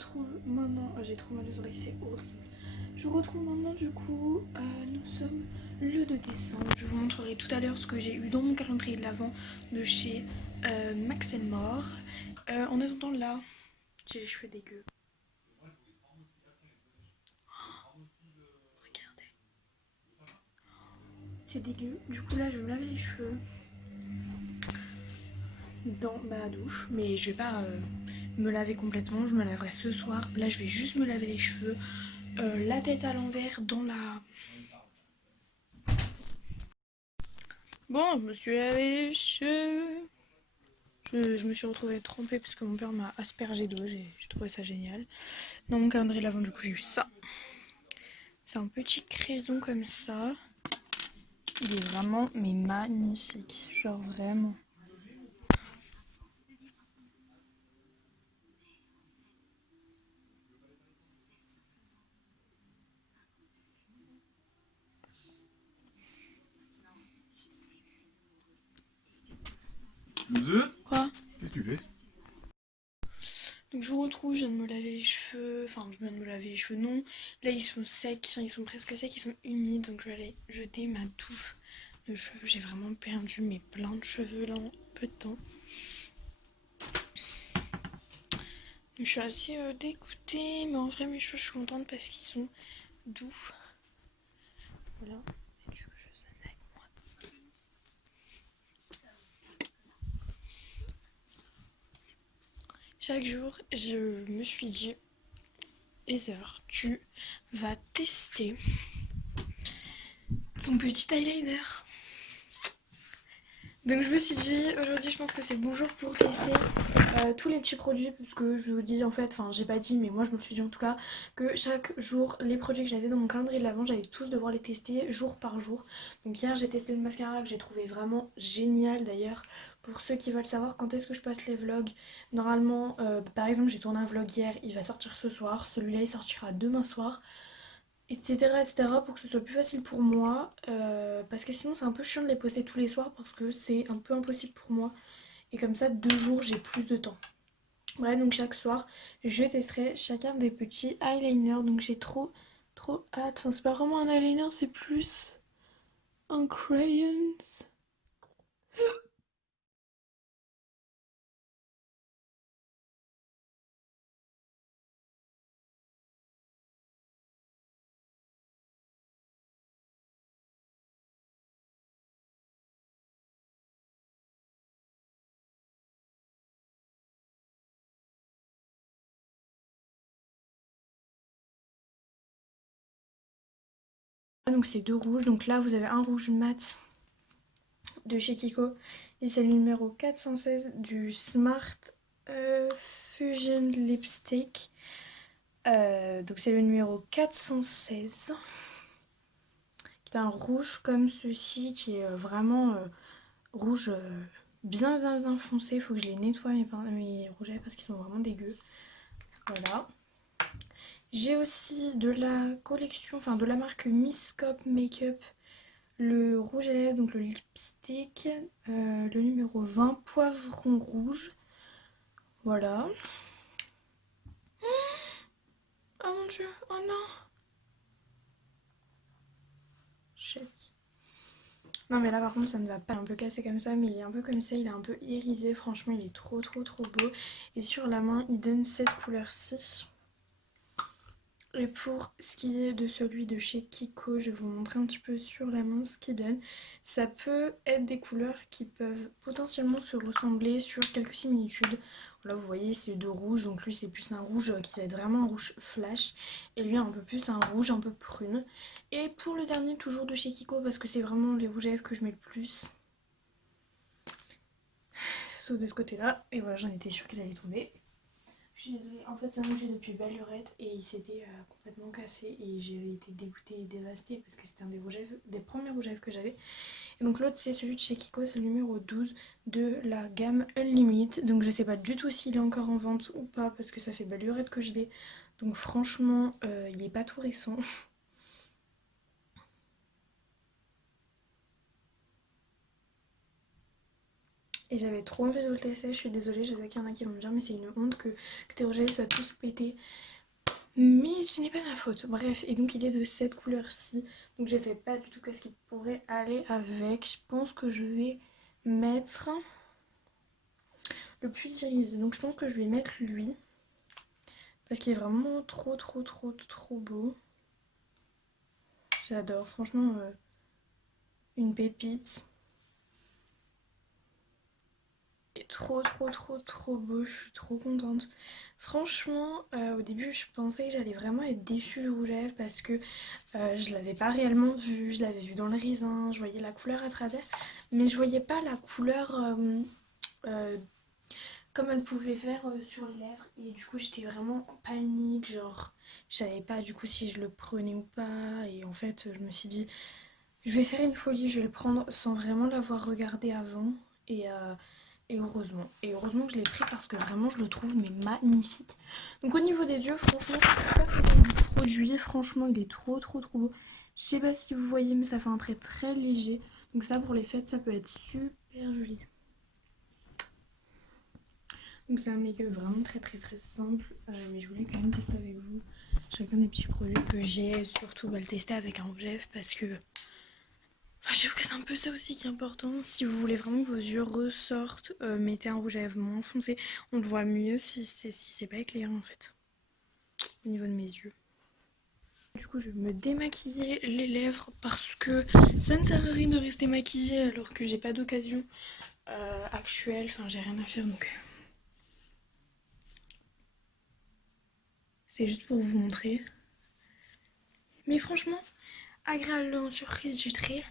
retrouve maintenant. Oh, j'ai trop mal aux oreilles, c'est horrible. Je vous retrouve maintenant du coup. Nous sommes le 2 décembre. Je vous montrerai tout à l'heure ce que j'ai eu dans mon calendrier de l'Avent de chez Max More. En attendant là, j'ai les cheveux dégueux. Regardez. C'est dégueu. Du coup là je vais me laver les cheveux dans ma douche. Mais je vais pas me laver complètement. Je me laverai ce soir. Là je vais juste me laver les cheveux. La tête à l'envers dans la... Bon, je me suis lavé les cheveux. Je me suis retrouvée trempée parce que mon père m'a aspergé d'eau. J'ai trouvé ça génial. Dans mon calendrier l'avant, du coup, j'ai eu ça. C'est un petit crayon comme ça. Il est vraiment mais magnifique. Genre vraiment. Quoi? Qu'est-ce que tu fais? Donc je vous retrouve, je viens de me laver les cheveux. Enfin, je viens de me laver les cheveux, non. Là, ils sont secs, ils sont presque secs, ils sont humides. Donc je vais aller jeter ma touffe de cheveux. J'ai vraiment perdu mes plein de cheveux là en peu de temps. Je suis assez dégoûtée, mais en vrai mes cheveux je suis contente parce qu'ils sont doux. Voilà. Et du coup je fais ça avec moi. Chaque jour je me suis dit, Heather, tu vas tester ton petit eyeliner. Donc je me suis dit, aujourd'hui je pense que c'est le bon jour pour tester tous les petits produits, parce que je vous dis en fait, enfin j'ai pas dit, mais moi je me suis dit en tout cas que chaque jour les produits que j'avais dans mon calendrier de l'Avent, j'allais tous devoir les tester jour par jour. Donc hier j'ai testé le mascara que j'ai trouvé vraiment génial d'ailleurs. Pour ceux qui veulent savoir quand est-ce que je passe les vlogs, normalement par exemple j'ai tourné un vlog hier, il va sortir ce soir, celui-là il sortira demain soir, etc., pour que ce soit plus facile pour moi, parce que sinon c'est un peu chiant de les poster tous les soirs parce que c'est un peu impossible pour moi, et comme ça 2 jours j'ai plus de temps. Bref, donc chaque soir je testerai chacun des petits eyeliners, donc j'ai trop hâte. Enfin, c'est pas vraiment un eyeliner, c'est plus un crayon. Donc c'est deux rouges, donc là vous avez un rouge mat de chez Kiko et c'est le numéro 416 du Smart Fusion Lipstick. Donc c'est le numéro 416 qui est un rouge comme ceci, qui est vraiment rouge bien foncé. Il faut que je les nettoie mes rouges à lèvres parce qu'ils sont vraiment dégueux. Voilà. J'ai aussi de la collection, enfin de la marque Miss Cop Makeup, le rouge à lèvres, donc le lipstick, le numéro 20 poivron rouge. Voilà. Oh mon dieu, oh non. Shit. Non mais là par contre ça ne va pas, il est un peu cassé comme ça, mais il est un peu comme ça, il est un peu irisé, franchement il est trop beau. Et sur la main il donne cette couleur-ci. Et pour ce qui est de celui de chez Kiko, je vais vous montrer un petit peu sur la main ce qu'il donne. Ça peut être des couleurs qui peuvent potentiellement se ressembler sur quelques similitudes. Là vous voyez c'est deux rouges, donc lui c'est plus un rouge qui va être vraiment un rouge flash. Et lui un peu plus un rouge un peu prune. Et pour le dernier toujours de chez Kiko, parce que c'est vraiment les rouges à lèvres que je mets le plus. Ça saute de ce côté là, et voilà j'en étais sûre qu'il allait tomber. Je suis désolée, en fait c'est un que j'ai depuis belle lurette et il s'était complètement cassé et j'ai été dégoûtée et dévastée parce que c'était un des rouges à lèvres, des premiers rouges à lèvres que j'avais. Et donc l'autre c'est celui de chez Kiko, c'est le numéro 12 de la gamme Unlimited. Donc je sais pas du tout s'il est encore en vente ou pas parce que ça fait belle lurette que je l'ai. Donc franchement il est pas tout récent. Et j'avais trop envie de le tester, je suis désolée, je sais qu'il y en a qui vont me dire mais c'est une honte que tes rouges à lèvres soient tous pétés. Mais ce n'est pas ma faute. Bref, et donc il est de cette couleur-ci. Donc je sais pas du tout qu'est-ce qui pourrait aller avec. Je pense que je vais mettre le plus irisé. Donc je pense que je vais mettre lui. Parce qu'il est vraiment trop beau. J'adore, franchement, une pépite. Et trop beau, je suis trop contente. Franchement, au début, je pensais que j'allais vraiment être déçue du rouge à lèvres parce que je l'avais pas réellement vu. Je l'avais vu dans le raisin, je voyais la couleur à travers, mais je voyais pas la couleur euh, comme elle pouvait faire sur les lèvres. Et du coup, j'étais vraiment en panique, genre, je savais pas du coup si je le prenais ou pas. Et en fait, je me suis dit, je vais faire une folie, je vais le prendre sans vraiment l'avoir regardé avant. Et, euh, et heureusement. Et heureusement que je l'ai pris parce que vraiment je le trouve mais magnifique. Donc au niveau des yeux, franchement, je suis super contente du produit. Franchement, il est trop beau. Je sais pas si vous voyez, mais ça fait un trait très léger. Donc ça, pour les fêtes, ça peut être super joli. Donc c'est un make-up vraiment très simple. Mais je voulais quand même tester avec vous chacun des petits produits que j'ai. Surtout le tester avec un rouge à lèvres parce que je trouve que c'est un peu ça aussi qui est important. Si vous voulez vraiment que vos yeux ressortent, mettez un rouge à lèvres moins foncé. On le voit mieux si c'est pas éclairé en fait, au niveau de mes yeux. Du coup, je vais me démaquiller les lèvres parce que ça ne sert à rien de rester maquillée alors que j'ai pas d'occasion actuelle. Enfin, j'ai rien à faire donc. C'est juste pour vous montrer. Mais franchement, agréable surprise du trait.